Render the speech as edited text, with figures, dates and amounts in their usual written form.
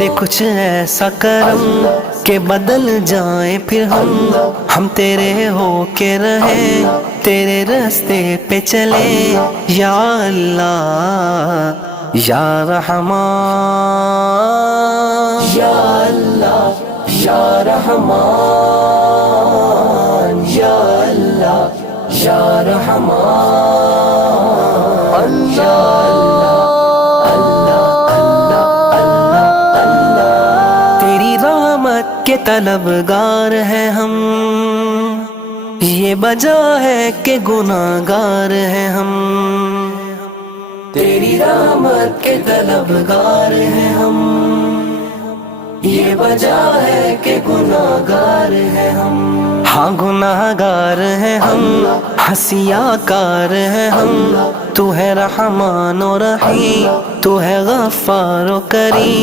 دے کچھ ایسا کرم کہ بدل جائیں پھر ہم تیرے ہو کے رہیں، تیرے راستے پہ چلیں یا اللہ یا رحمان، یا اللہ یا رحمان، یا اللہ یا رحمان، یا تیری رحمت کے طلبگار ہیں ہم، یہ وجہ ہے کہ گناہگار ہیں ہم، تیری رحمت کے طلبگار ہیں ہم، یہ وجہ ہے کہ گناہگار ہیں ہم، ہاں گناہگار ہیں ہم، حسیاء کار ہیں ہم، تو ہے رحمان و رحیم، تو ہے غفار و کریم۔